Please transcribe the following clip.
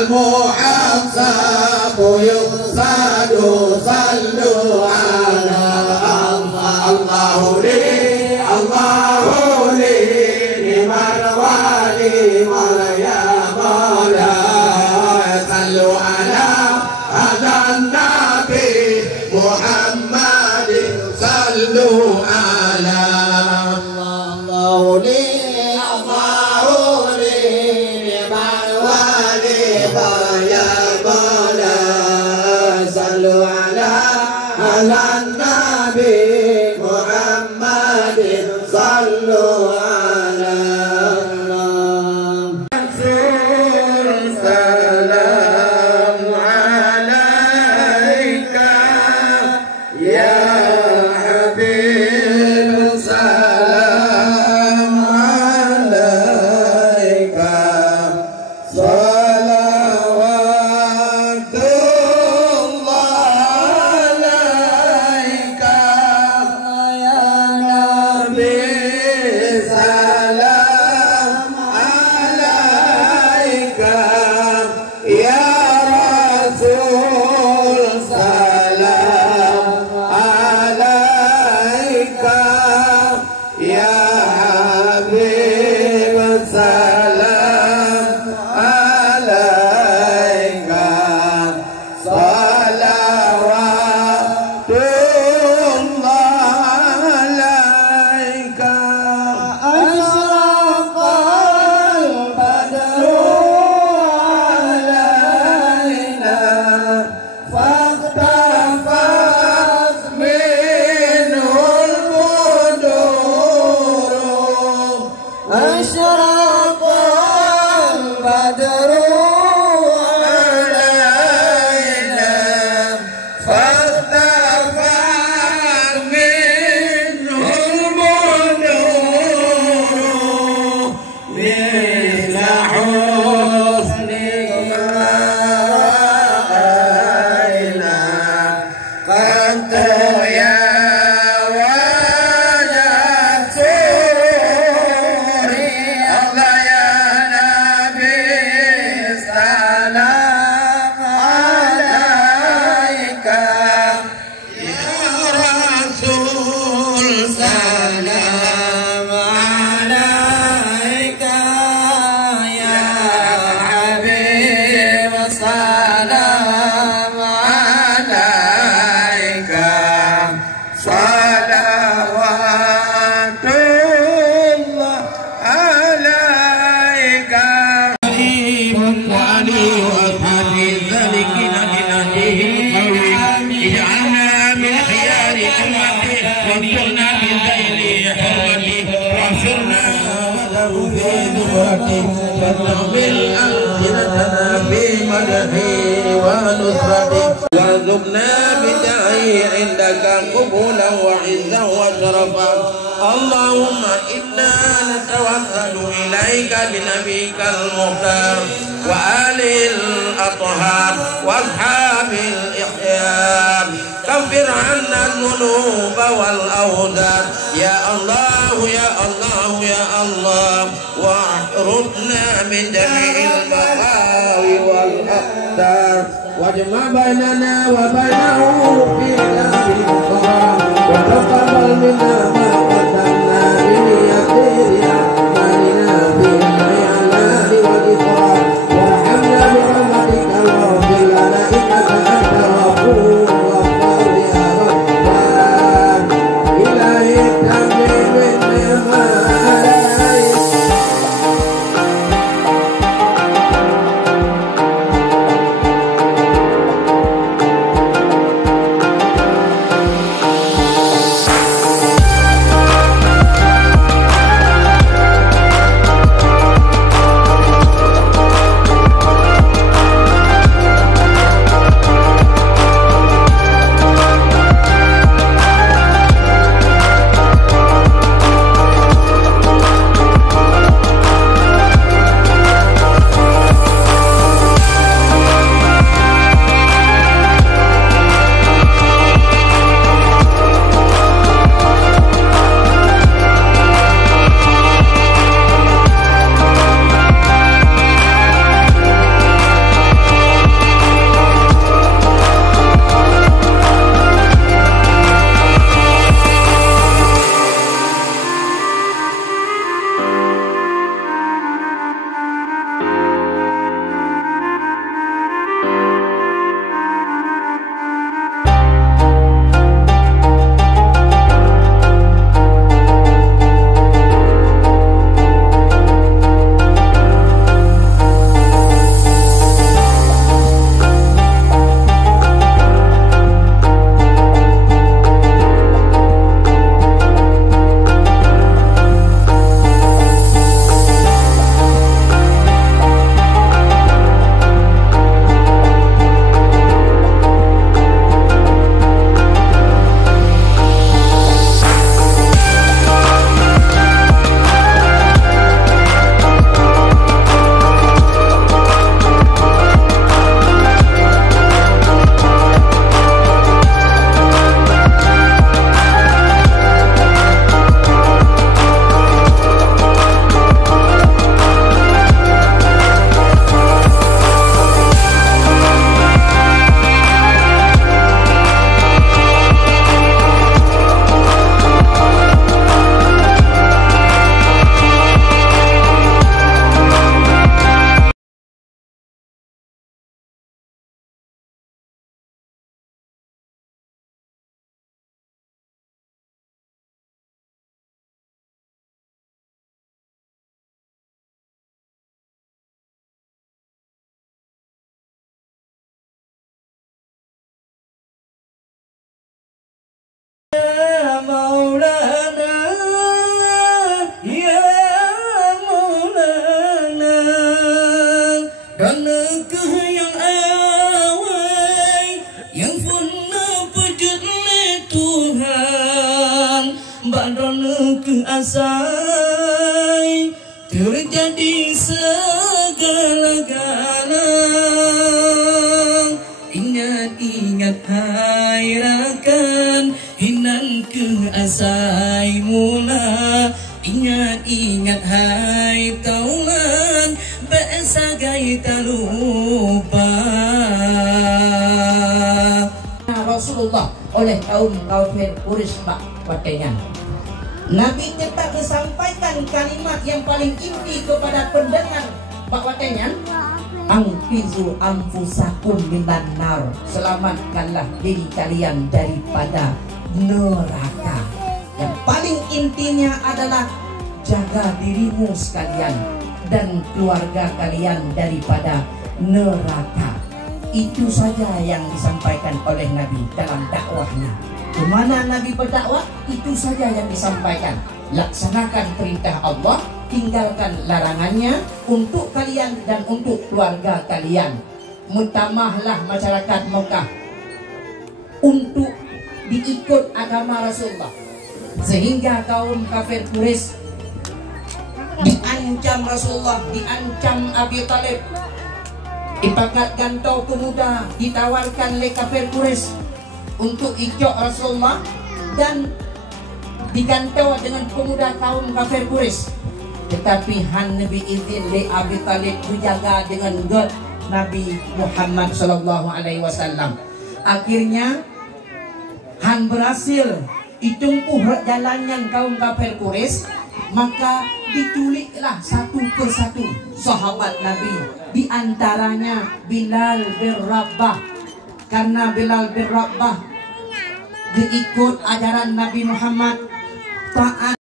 المحسب يقصد صلوا على الله الله لي الله لي لمن والي يا مولاي صلوا على هذا النبي محمد صلوا على الله لي الله لي لمن والي يا مولاي صلوا على هذا النبي محمد صلوا على رسول سلام عليك يا حبيب سلام عليك صلوات الله عليك يا نبي سلام عليك يا رسول سلام عليك يا حبيب سلام عليك صلوات الله عليك أشرق البدر علينا فاختفت منه البدور أشرق البدر علينا فاختفت منه البدور مثل حسنك رأينا قد يا وجه سروري الله يا نبي سلام عليك يا رسول سلام عليك يا حبيب سلام عليك صلوات الله عليك وعلي وأصحابه ذلك نجيه اجعلنا من خيار أمته واغفرنا من ذيل حرمته واغفرنا وله في ذكرته واستقبل ألسنتنا في مدحه ونصرته وارزقنا بدعه عندك قبولا وعزا وشرفا اللهم إنا نتوسل إليك بنبيك المختار وآله الأطهار وأصحاب الإخيار كفر عنا الذنوب والأوزار يا الله يا الله يا الله واحرسنا من جميع المغاوي والأقدار واجمع بيننا وبينه في دار القرار وتقبل منا ما قدمنا بنيته أعمالنا في الخيالات والإقرار وارحمنا برحمتك واغفر لنا إنك أنت الغفور الغفار يا رب إلهي تمم بالنعمة Karena yang awal yang pernah pejut Tuhan, badana ke asai terjadi segala-gala. Ingat-ingat hai rakan, hinan ke asai mula. Ingat-ingat hai kaulan, besagai tak lupa. Rasulullah oleh kaum kafir Quraisy Watengan. Nabi tetap menyampaikan kalimat yang paling inti kepada pendengar Watengan. Angfizu anfusakum minan nar, selamatkanlah diri kalian daripada neraka. Yang paling intinya adalah jaga dirimu sekalian dan keluarga kalian daripada neraka. Itu saja yang disampaikan oleh Nabi dalam dakwahnya. Kemana Nabi berdakwah, itu saja yang disampaikan. Laksanakan perintah Allah, tinggalkan larangannya untuk kalian dan untuk keluarga kalian. Mutamahlah masyarakat Mekah untuk diikut agama Rasulullah, sehingga kaum kafir Quraisy diancam Rasulullah, diancam Abi Talib. Ipakat gantau pemuda ditawarkan oleh kafir Quraisy untuk ikut Rasulullah dan digantau dengan pemuda kaum kafir Quraisy. Tetapi han Nabi izin le Abi Talib berjaga dengan God Nabi Muhammad sallallahu alaihi wasallam. Akhirnya han berhasil ditempuh jalannya kaum kafir Quraisy, maka diculiklah satu persatu sahabat Nabi, di antaranya Bilal bin Rabah. Karena Bilal bin Rabah diikut ajaran Nabi Muhammad, taat